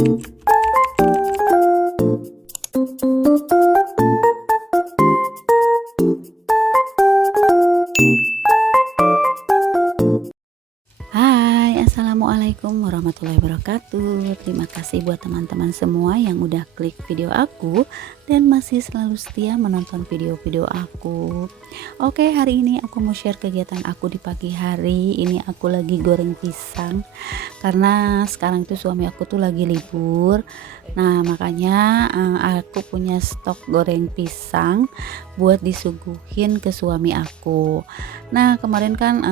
Hai, assalamualaikum warahmatullahi wabarakatuh. Terima kasih buat teman-teman semua yang udah klik video aku dan masih selalu setia menonton video-video aku. Oke, hari ini aku mau share kegiatan aku di pagi hari. Ini aku lagi goreng pisang karena sekarang itu suami aku tuh lagi libur. Nah, makanya aku punya stok goreng pisang buat disuguhin ke suami aku. Nah, kemarin kan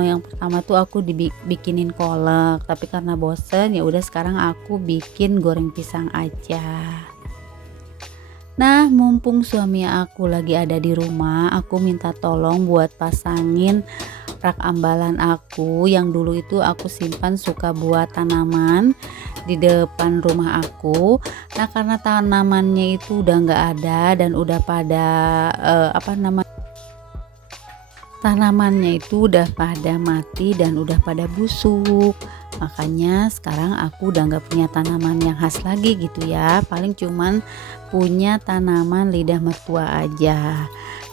yang pertama tuh aku dibikinin kolak, tapi karena bosen ya udah sekarang aku bikin goreng pisang aja. Nah, mumpung suami aku lagi ada di rumah, aku minta tolong buat pasangin rak ambalan aku yang dulu itu aku simpan suka buat tanaman di depan rumah aku. Nah, karena tanamannya itu udah nggak ada dan udah pada tanamannya itu udah pada mati dan udah pada busuk, makanya sekarang aku udah nggak punya tanaman yang khas lagi gitu ya, paling cuman punya tanaman lidah mertua aja.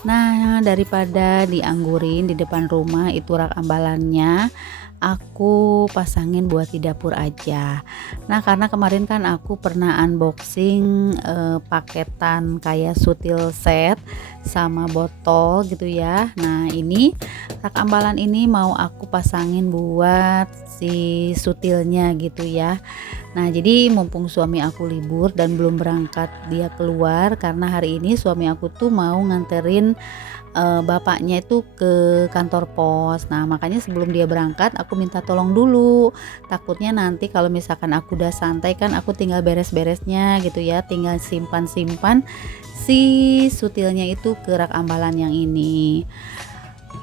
Nah, daripada dianggurin di depan rumah itu rak ambalannya, aku pasangin buat di dapur aja. Nah, karena kemarin kan aku pernah unboxing paketan kayak sutil set sama botol gitu ya. Nah, ini rak ambalan ini mau aku pasangin buat si sutilnya gitu ya. Nah, jadi mumpung suami aku libur dan belum berangkat dia keluar, karena hari ini suami aku tuh mau nganterin bapaknya itu ke kantor pos. Nah, makanya sebelum dia berangkat aku minta tolong dulu, takutnya nanti kalau misalkan aku udah santai kan aku tinggal beres-beresnya gitu ya, tinggal simpan-simpan si sutilnya itu ke rak ambalan yang ini.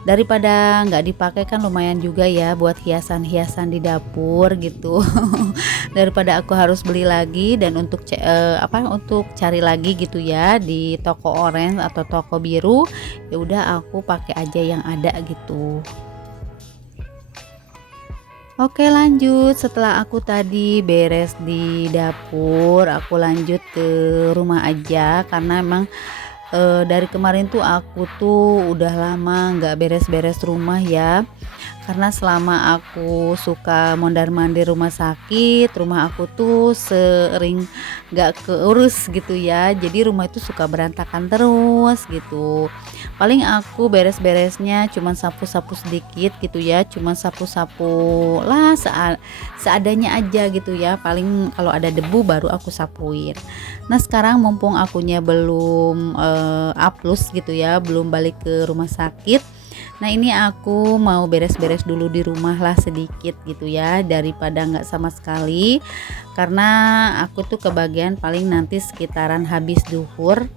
Daripada nggak dipakai kan lumayan juga ya buat hiasan-hiasan di dapur gitu. Daripada aku harus beli lagi dan untuk untuk cari lagi gitu ya di toko orange atau toko biru, ya udah aku pakai aja yang ada gitu. Oke, lanjut. Setelah aku tadi beres di dapur, aku lanjut ke rumah aja karena emang dari kemarin tuh aku tuh udah lama nggak beres-beres rumah ya, karena selama aku suka mondar-mandir rumah sakit, rumah aku tuh sering nggak keurus gitu ya, jadi rumah itu suka berantakan terus gitu. Paling aku beres-beresnya cuman sapu-sapu sedikit gitu ya, cuman sapu-sapu lah seadanya aja gitu ya, paling kalau ada debu baru aku sapuin. Nah, sekarang mumpung akunya belum aplus gitu ya, belum balik ke rumah sakit. Nah, ini aku mau beres-beres dulu di rumah lah sedikit gitu ya, daripada nggak sama sekali, karena aku tuh kebagian paling nanti sekitaran habis duhur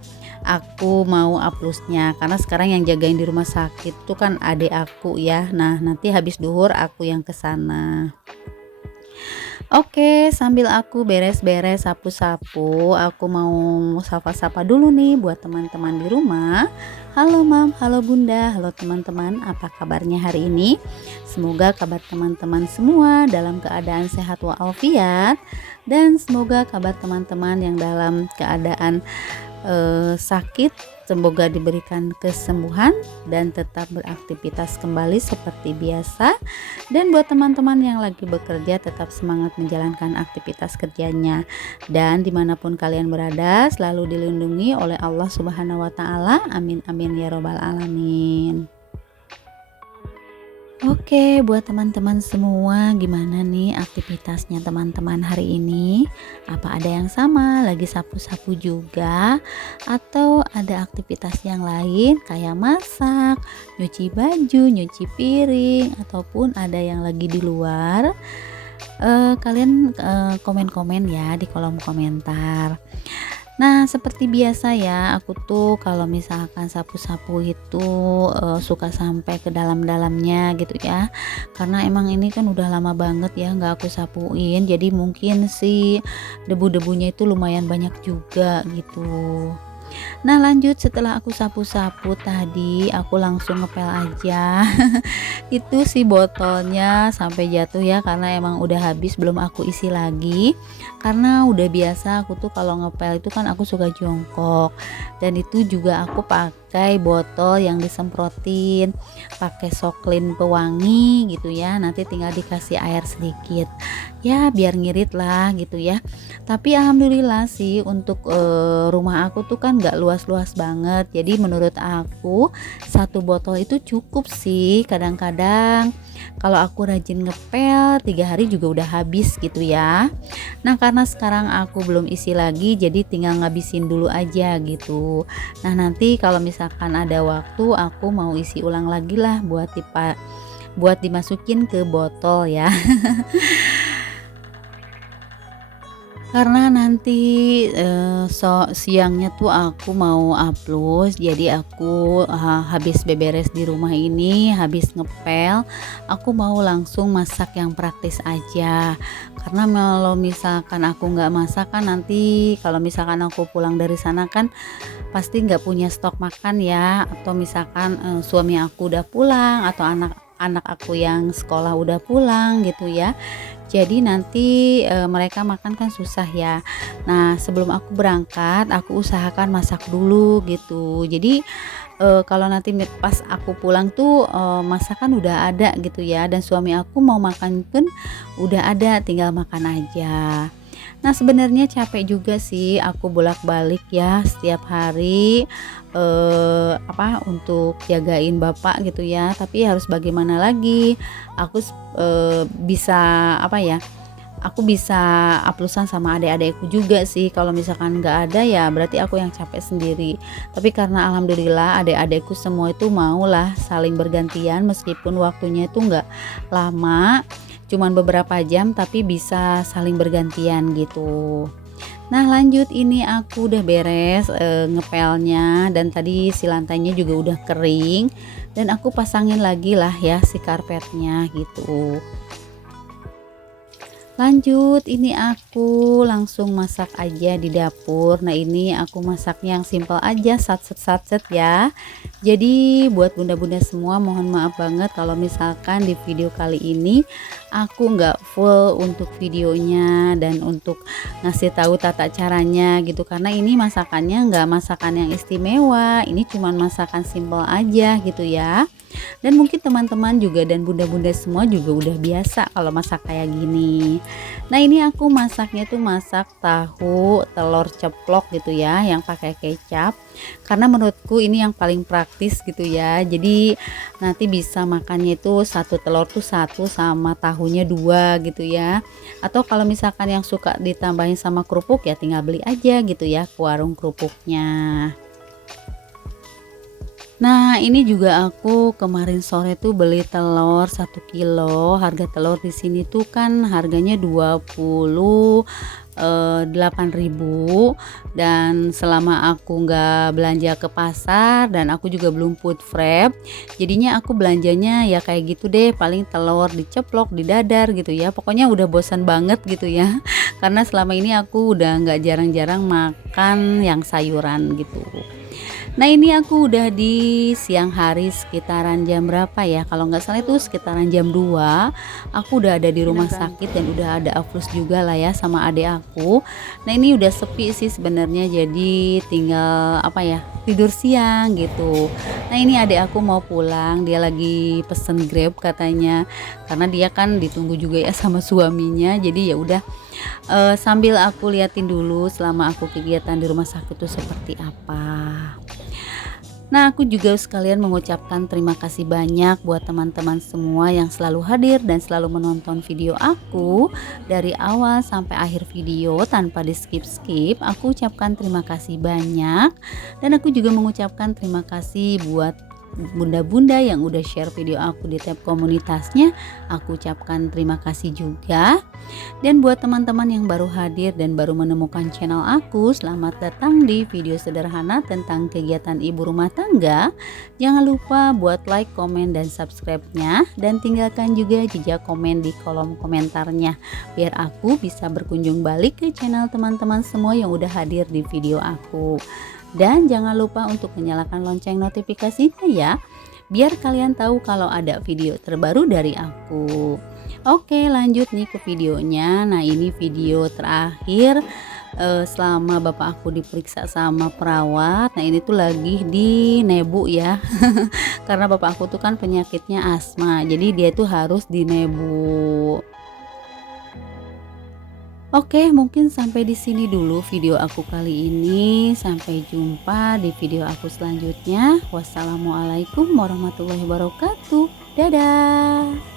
aku mau aplusnya, karena sekarang yang jagain di rumah sakit tuh kan adik aku ya. Nah, nanti habis duhur aku yang kesana. Oke, sambil aku beres-beres sapu-sapu, aku mau sapa-sapa dulu nih buat teman-teman di rumah. Halo Mam, halo Bunda, halo teman-teman, apa kabarnya hari ini? Semoga kabar teman-teman semua dalam keadaan sehat walafiat, dan semoga kabar teman-teman yang dalam keadaan sakit semoga diberikan kesembuhan dan tetap beraktivitas kembali seperti biasa. Dan buat teman-teman yang lagi bekerja tetap semangat menjalankan aktivitas kerjanya, dan dimanapun kalian berada selalu dilindungi oleh Allah Subhanahu wa Ta'ala. Amin amin ya robbal alamin. Oke, buat teman-teman semua, gimana nih aktivitasnya teman-teman hari ini? Apa ada yang sama, lagi sapu-sapu juga? Atau ada aktivitas yang lain kayak masak, nyuci baju, nyuci piring, ataupun ada yang lagi di luar? Kalian komen-komen ya di kolom komentar. Nah, seperti biasa ya, aku tuh kalau misalkan sapu-sapu itu suka sampai ke dalam-dalamnya gitu ya. Karena emang ini kan udah lama banget ya nggak aku sapuin, jadi mungkin sih debu-debunya itu lumayan banyak juga gitu. Nah lanjut, setelah aku sapu-sapu tadi, aku langsung ngepel aja. Itu si botolnya sampai jatuh ya, karena emang udah habis, belum aku isi lagi. Karena udah biasa aku tuh kalau ngepel itu kan aku suka jongkok, dan itu juga aku pakai botol yang disemprotin pakai soklin pewangi gitu ya, nanti tinggal dikasih air sedikit ya biar ngirit lah gitu ya. Tapi alhamdulillah sih untuk rumah aku tuh kan gak luas-luas banget, jadi menurut aku satu botol itu cukup sih. Kadang-kadang kalau aku rajin ngepel 3 hari juga udah habis gitu ya. Nah karena sekarang aku belum isi lagi, jadi tinggal ngabisin dulu aja gitu. Nah nanti kalau misalkan ada waktu, aku mau isi ulang lagi lah buat dimasukin ke botol ya. Karena nanti siangnya tuh aku mau upload, jadi aku habis beberes di rumah ini, habis ngepel, aku mau langsung masak yang praktis aja. Karena kalau misalkan aku nggak masak kan nanti kalau misalkan aku pulang dari sana kan pasti nggak punya stok makan ya, atau misalkan suami aku udah pulang atau anak aku yang sekolah udah pulang gitu ya. Jadi nanti mereka makan kan susah ya. Nah sebelum aku berangkat aku usahakan masak dulu gitu. Jadi kalau nanti pas aku pulang tuh masakan udah ada gitu ya, dan suami aku mau makan pun udah ada, tinggal makan aja. Nah sebenarnya capek juga sih aku bolak-balik ya setiap hari untuk jagain bapak gitu ya, tapi harus bagaimana lagi, aku bisa aku bisa aplusan sama adik-adikku juga sih. Kalau misalkan nggak ada ya berarti aku yang capek sendiri. Tapi karena alhamdulillah adik-adikku semua itu maulah saling bergantian, meskipun waktunya itu nggak lama, cuman beberapa jam, tapi bisa saling bergantian gitu. Nah lanjut, ini aku udah beres ngepelnya, dan tadi si lantainya juga udah kering, dan aku pasangin lagi lah ya si karpetnya gitu. Lanjut, ini aku langsung masak aja di dapur. Nah ini aku masaknya yang simple aja, satset ya. Jadi buat bunda-bunda semua mohon maaf banget kalau misalkan di video kali ini aku nggak full untuk videonya dan untuk ngasih tahu tata caranya gitu, karena ini masakannya nggak masakan yang istimewa, ini cuman masakan simple aja gitu ya. Dan mungkin teman-teman juga dan bunda-bunda semua juga udah biasa kalau masak kayak gini. Nah ini aku masaknya tuh masak tahu telur ceplok gitu ya, yang pakai kecap, karena menurutku ini yang paling praktis gitu ya. Jadi nanti bisa makannya itu satu telur tuh satu, sama tahunya dua gitu ya. Atau kalau misalkan yang suka ditambahin sama kerupuk ya tinggal beli aja gitu ya ke warung kerupuknya. Nah ini juga aku kemarin sore tuh beli telur 1 kilo. Harga telur di sini tuh kan harganya 28.000, dan selama aku nggak belanja ke pasar dan aku juga belum food prep, jadinya aku belanjanya ya kayak gitu deh, paling telur diceplok, didadar gitu ya. Pokoknya udah bosan banget gitu ya. Karena selama ini aku udah nggak jarang-jarang makan yang sayuran gitu. Nah ini aku udah di siang hari, sekitaran jam berapa ya, kalau nggak salah itu sekitaran jam 2 aku udah ada di rumah sakit, dan udah ada aflus juga lah ya sama adik aku. Nah ini udah sepi sih sebenarnya, jadi tinggal tidur siang gitu. Nah ini adik aku mau pulang, dia lagi pesen Grab katanya, karena dia kan ditunggu juga ya sama suaminya. Jadi ya udah, sambil aku liatin dulu selama aku kegiatan di rumah sakit itu seperti apa. Nah aku juga sekalian mengucapkan terima kasih banyak buat teman-teman semua yang selalu hadir dan selalu menonton video aku dari awal sampai akhir video tanpa di skip-skip. Aku ucapkan terima kasih banyak, dan aku juga mengucapkan terima kasih buat bunda-bunda yang udah share video aku di tab komunitasnya. Aku ucapkan terima kasih juga. Dan buat teman-teman yang baru hadir dan baru menemukan channel aku, selamat datang di video sederhana tentang kegiatan ibu rumah tangga. Jangan lupa buat like, komen, dan subscribe-nya, dan tinggalkan juga jejak komen di kolom komentarnya biar aku bisa berkunjung balik ke channel teman-teman semua yang udah hadir di video aku. Dan jangan lupa untuk menyalakan lonceng notifikasinya ya, biar kalian tahu kalau ada video terbaru dari aku. Oke, lanjut nih ke videonya. Nah, ini video terakhir selama bapak aku diperiksa sama perawat. Nah, ini tuh lagi di nebu ya. Karena bapak aku tuh kan penyakitnya asma, jadi dia tuh harus di nebu. Oke, mungkin sampai di sini dulu video aku kali ini. Sampai jumpa di video aku selanjutnya. Wassalamualaikum warahmatullahi wabarakatuh. Dadah.